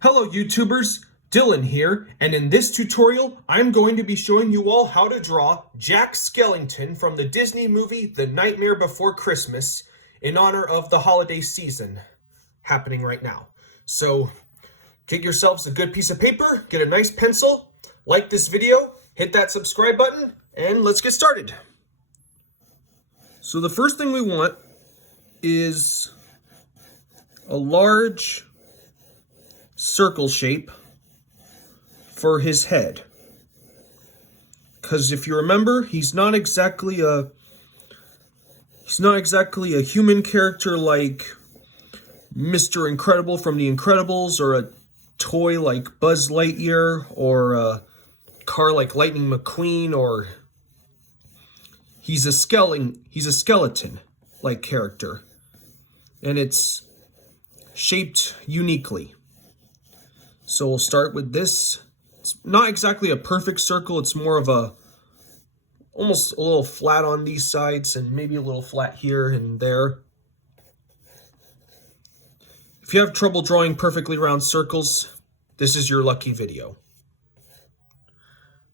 Hello YouTubers, Dylan here, and in this tutorial I'm going to be showing you all how to draw Jack Skellington from the Disney movie The Nightmare Before Christmas in honor of the holiday season happening right now. So get yourselves a good piece of paper, get a nice pencil, like this video, hit that subscribe button, and let's get started. So the first thing we want is a large circle shape for his head, because if you remember, he's not exactly a human character like Mr. Incredible from The Incredibles, or a toy like Buzz Lightyear, or a car like Lightning McQueen, or he's a skeleton like character, and it's shaped uniquely. So we'll start with this. It's not exactly a perfect circle. It's more of almost a little flat on these sides and maybe a little flat here and there. If you have trouble drawing perfectly round circles, this is your lucky video.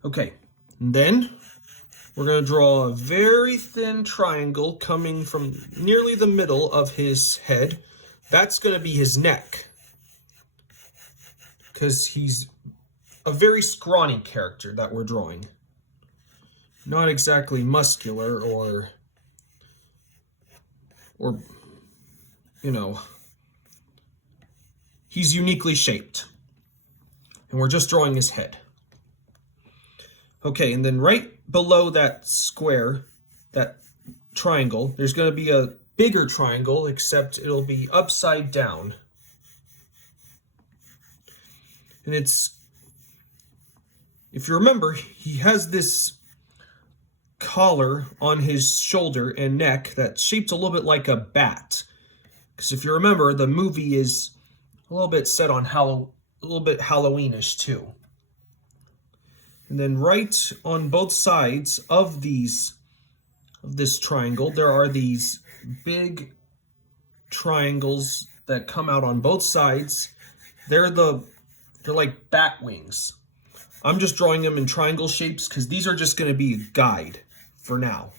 Okay, and then we're going to draw a very thin triangle coming from nearly the middle of his head. That's going to be his neck, because he's a very scrawny character that we're drawing. Not exactly muscular or you know, he's uniquely shaped. And we're just drawing his head. Okay, and then right below that square, that triangle, there's going to be a bigger triangle, except it'll be upside down. And it's, if you remember, he has this collar on his shoulder and neck that's shaped a little bit like a bat. Because if you remember, the movie is a little bit set on a little bit Halloweenish too. And then right on both sides of this triangle, there are these big triangles that come out on both sides. They're like bat wings. I'm just drawing them in triangle shapes because these are just going to be a guide for now.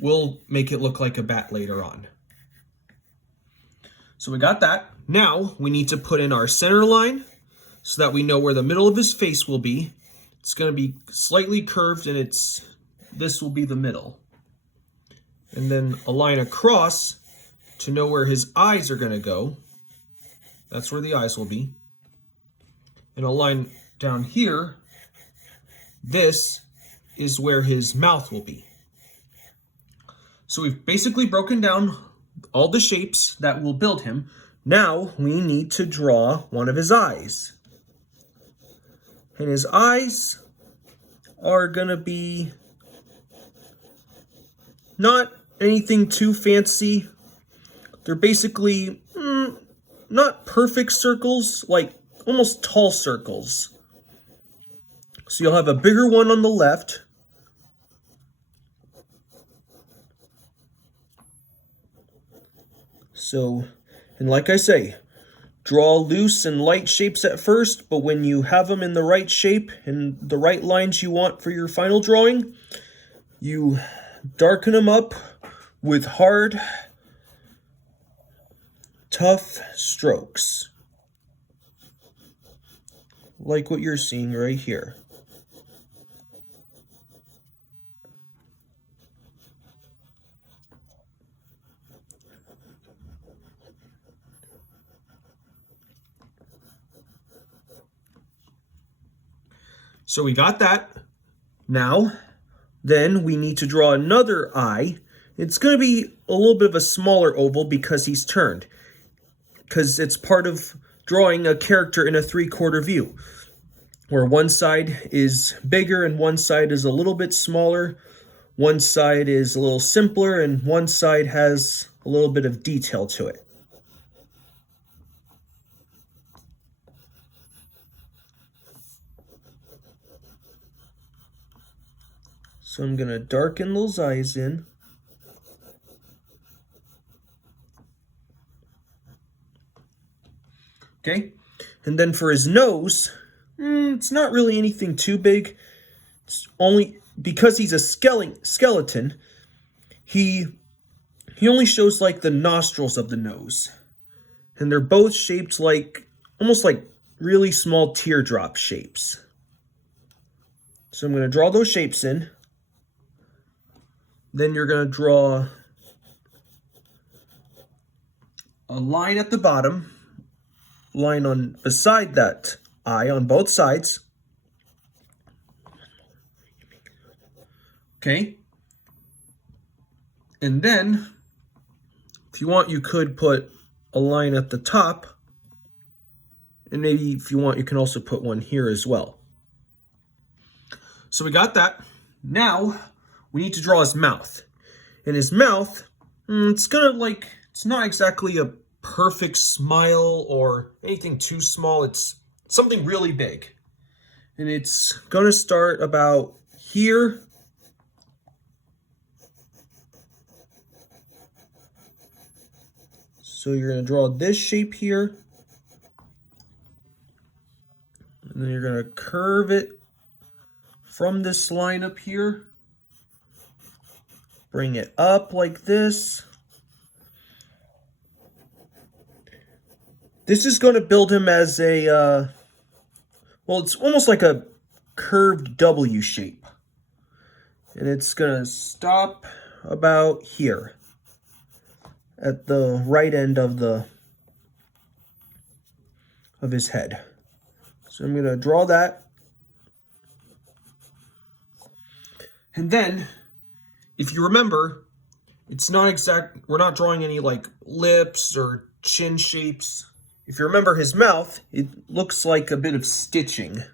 We'll make it look like a bat later on. So we got that. Now we need to put in our center line so that we know where the middle of his face will be. It's going to be slightly curved, and this will be the middle. And then a line across to know where his eyes are going to go. That's where the eyes will be. And a line down here, this is where his mouth will be. So we've basically broken down all the shapes that will build him. Now we need to draw one of his eyes. And his eyes are gonna be not anything too fancy. They're basically not perfect circles, like almost tall circles. So you'll have a bigger one on the left. So, and like I say, draw loose and light shapes at first, but when you have them in the right shape and the right lines you want for your final drawing, you darken them up with hard, tough strokes, like what you're seeing right here. So we got that. Now, then we need to draw another eye. It's going to be a little bit of a smaller oval because he's turned, because it's part of drawing a character in a 3/4 view, where one side is bigger and one side is a little bit smaller, one side is a little simpler, and one side has a little bit of detail to it. So I'm going to darken those eyes in. Okay? And then for his nose, it's not really anything too big. It's only because he's a skeleton, he only shows like the nostrils of the nose. And they're both shaped like, almost like really small teardrop shapes. So I'm going to draw those shapes in. Then you're going to draw a line at the bottom, line on beside that eye on both sides. Okay. And then, if you want, you could put a line at the top. And maybe if you want, you can also put one here as well. So we got that. Now, we need to draw his mouth. And his mouth, it's not exactly a perfect smile or anything too small. It's something really big. And it's gonna start about here. So you're gonna draw this shape here. And then you're gonna curve it from this line up here. Bring it up like this. This is going to build him as a, well, it's almost like a curved W shape. And it's going to stop about here at the right end of his head. So I'm going to draw that. And then, if you remember, we're not drawing any like lips or chin shapes. If you remember his mouth, it looks like a bit of stitching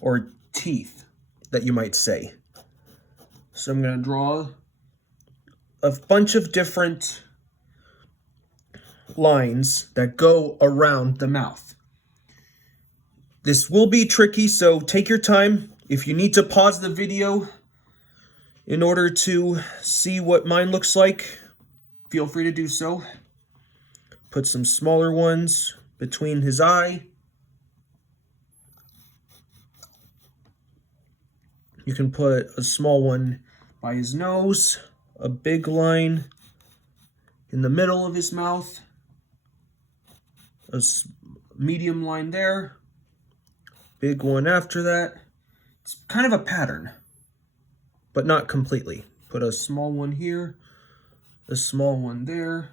or teeth that you might say. So I'm going to draw a bunch of different lines that go around the mouth. This will be tricky, so take your time. If you need to pause the video in order to see what mine looks like, feel free to do so. Put some smaller ones between his eye. You can put a small one by his nose, a big line in the middle of his mouth, a medium line there, big one after that. It's kind of a pattern, but not completely. Put a small one here, a small one there.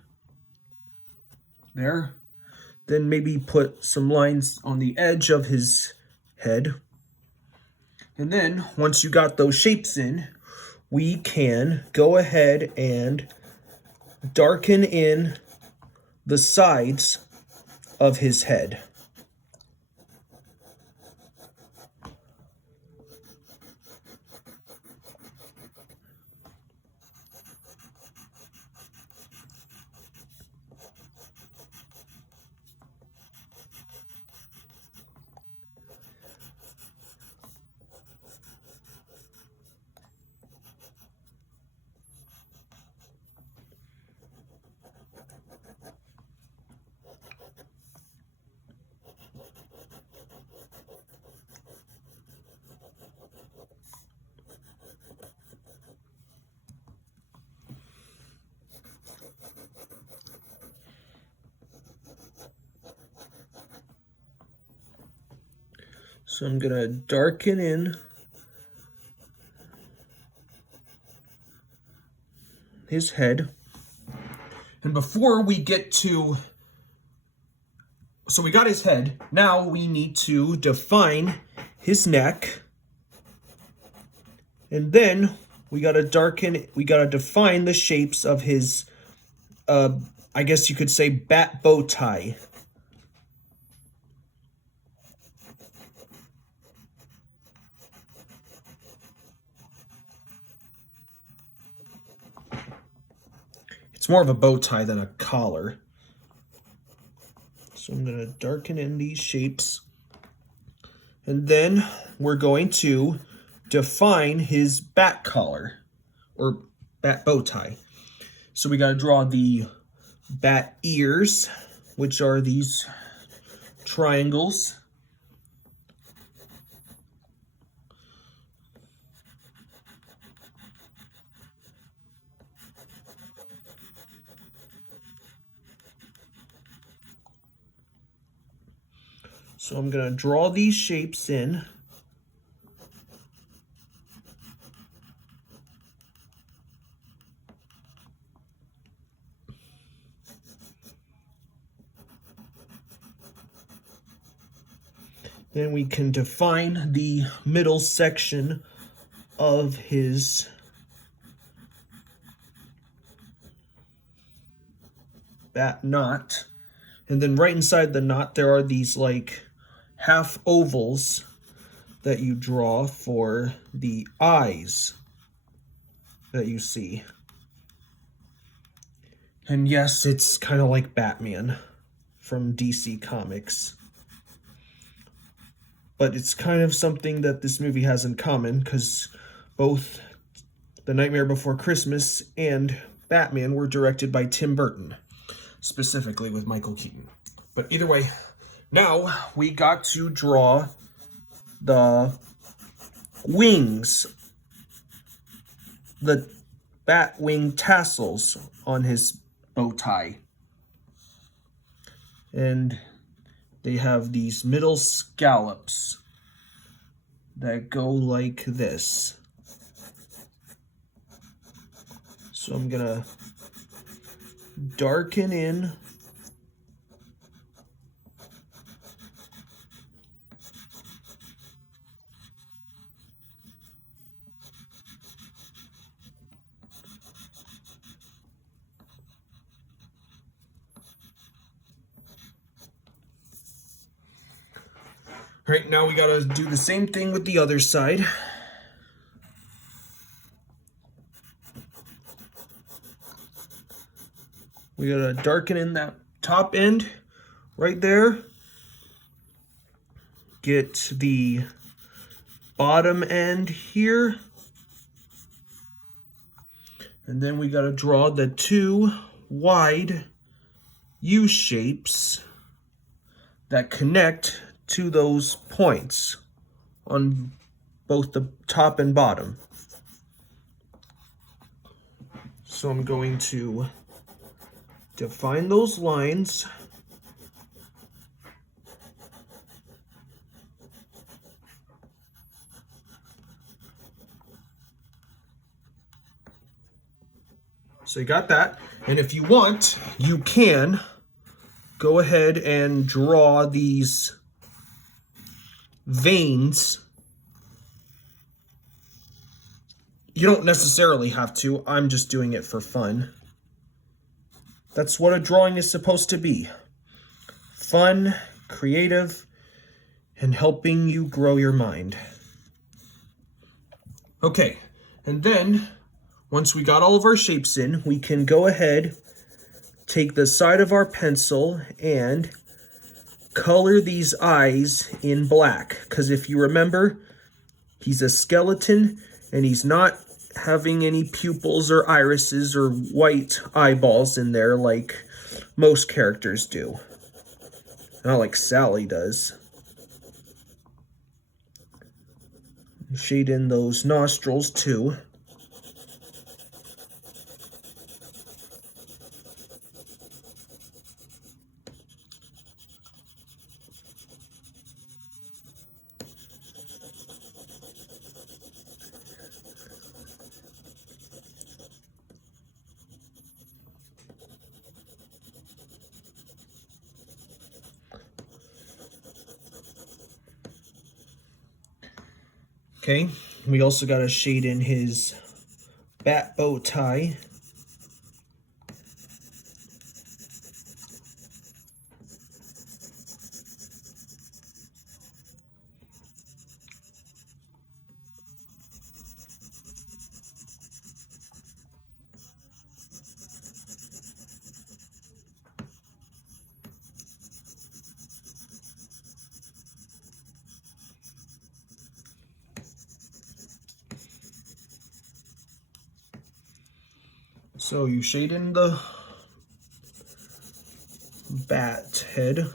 Then maybe put some lines on the edge of his head. And then, once you got those shapes in, we can go ahead and darken in the sides of his head. So I'm going to darken in his head. And before we get to, so we got his head, now we need to define his neck. And then we got to define the shapes of his, I guess you could say, bat bow tie. It's more of a bow tie than a collar. So I'm going to darken in these shapes. And then we're going to define his bat collar or bat bow tie. So we got to draw the bat ears, which are these triangles. So I'm going to draw these shapes in. Then we can define the middle section of his bat knot. And then right inside the knot, there are these like half ovals that you draw for the eyes that you see. And yes, it's kind of like Batman from DC Comics. But it's kind of something that this movie has in common, because both The Nightmare Before Christmas and Batman were directed by Tim Burton, specifically with Michael Keaton. But either way, now we got to draw the wings, the bat wing tassels on his bow tie. And they have these middle scallops that go like this. So I'm gonna darken in All right, now we gotta do the same thing with the other side. We gotta darken in that top end right there. Get the bottom end here. And then we gotta draw the two wide U shapes that connect to those points on both the top and bottom. So I'm going to define those lines. So you got that. And if you want, you can go ahead and draw these veins. You don't necessarily have to. I'm just doing it for fun. That's what a drawing is supposed to be. Fun, creative, and helping you grow your mind. Okay, and then once we got all of our shapes in, we can go ahead, take the side of our pencil and color these eyes in black. Because if you remember, he's a skeleton and he's not having any pupils or irises or white eyeballs in there like most characters do. Not like Sally does. Shade in those nostrils too. Okay, we also got to shade in his bat bow tie. So you shade in the bat head.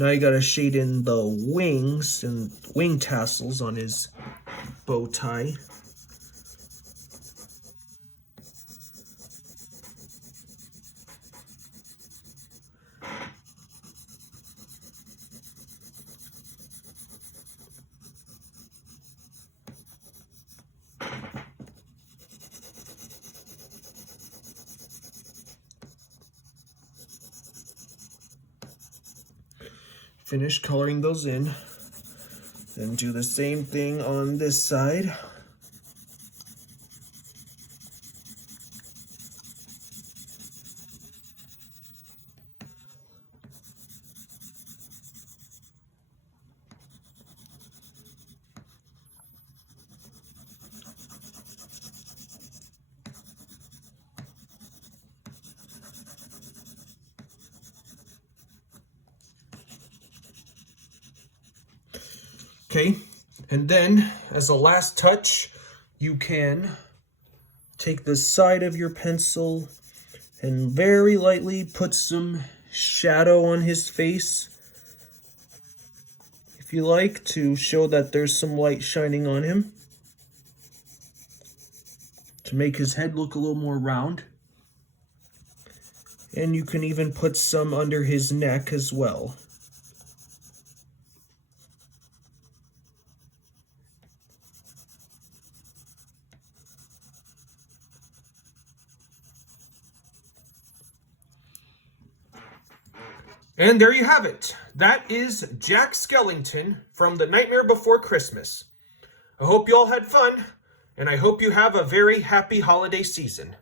Now you gotta shade in the wings and wing tassels on his bow tie. Finish coloring those in. Then do the same thing on this side. Okay, and then as a last touch, you can take the side of your pencil and very lightly put some shadow on his face, if you like, to show that there's some light shining on him, to make his head look a little more round. And you can even put some under his neck as well. And there you have it. That is Jack Skellington from The Nightmare Before Christmas. I hope you all had fun, and I hope you have a very happy holiday season.